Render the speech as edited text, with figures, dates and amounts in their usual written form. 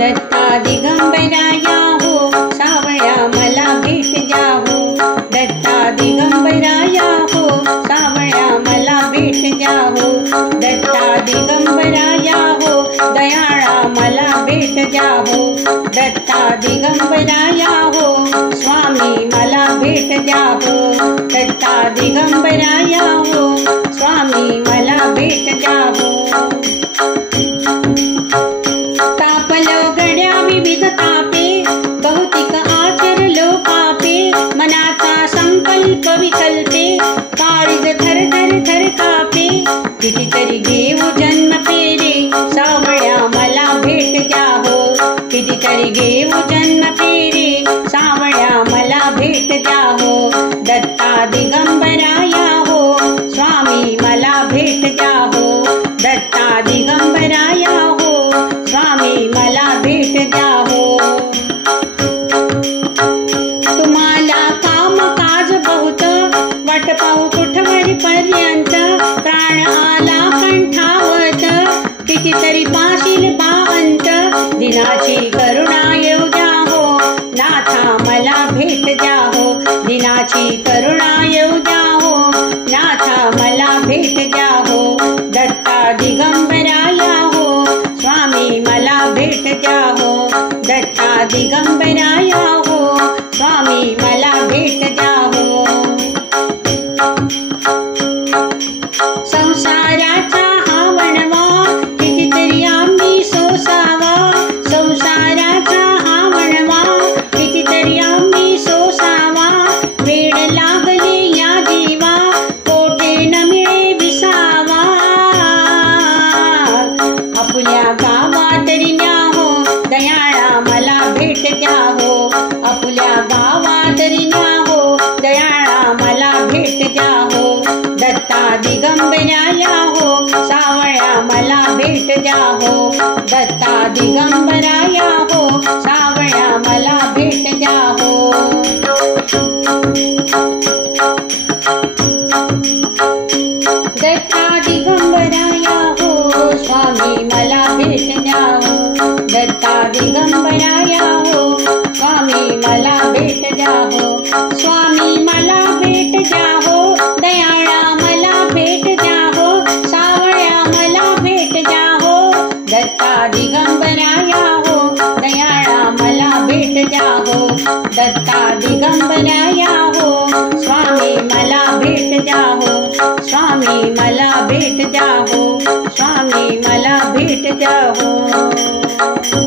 दत्ता दिगंबराया हो सावळ्या मला भेट द्या हो, दत्ता दिगंबराया हो सावळ्या मला भेट द्या हो, दत्ता दिगंबराया हो दयाळा मला भेट द्या हो, दत्ता दिगंबराया हो स्वामी मला भेट द्या हो, दत्ता दिगंबराया हो स्वामी मला भेट द्या हो। तापलो गड्या विविध तापे भौतिक आचरलो पापे, मनाचा संकल्प विकल्पे काळीज थर थर थर कापे, कितीतरी घेऊ जन्म पेरे सावळ्या मला भेट द्या हो, कितीतरी घेऊ जन्म पेरे सावळ्या मला भेट द्या हो, दत्ता दिगंबराया हो स्वामी मला भेट द्या हो, दत्ता दिगंबराया हो स्वामी मला भेट द्या हो। तुम्हाला काम काज बहुत वाट पाहू कुठवर पर्यंत, प्राण आला कंठावत कितीतरी पाशील बा अंत, दिनाची करुणा येऊ द्या हो नाथा मला भेट द्या हो, दिनाची करुणा येऊ द्या हो नाथा मला भेट द्या हो, दत्ता दिगंबराया हो स्वामी मला भेट द्या हो, दत्ता दिगंबराया हो स्वामी मला भेट द्या हो। संसाराचा हा वणवा कितीतरी आम्ही सोसावा, संसाराचा हा वणवा कितीतरी आम्ही सोसावा, वेळ लागले या जीवा कोठे न मिळे विसावा, आपुल्या गावात न्या हो दयाळा मला भेट द्या हो, आपुल्या गावात न्या हो दयाळा मला भेट द्या हो, दत्ता दिगंबराया हो सावळ्या मला भेट द्या हो, दत्ता दिगंबराया हो सावळ्या मला भेट द्या हो। दत्ता दिगंबराया हो स्वामी मला भेट द्या हो, दत्ता दिगंबराया हो स्वामी मला भेट द्या हो, स्वामी मला भेट द्या हो दयाळा मला भेट द्या हो, सावळ्या मला भेट द्या हो, दत्ता दिगंबराया हो दयाळा मला भेट द्या हो, दत्ता दिगंबराया हो स्वामी मला भेट द्या हो, स्वामी मला भेट द्या हो, स्वामी मला भेट द्या हो।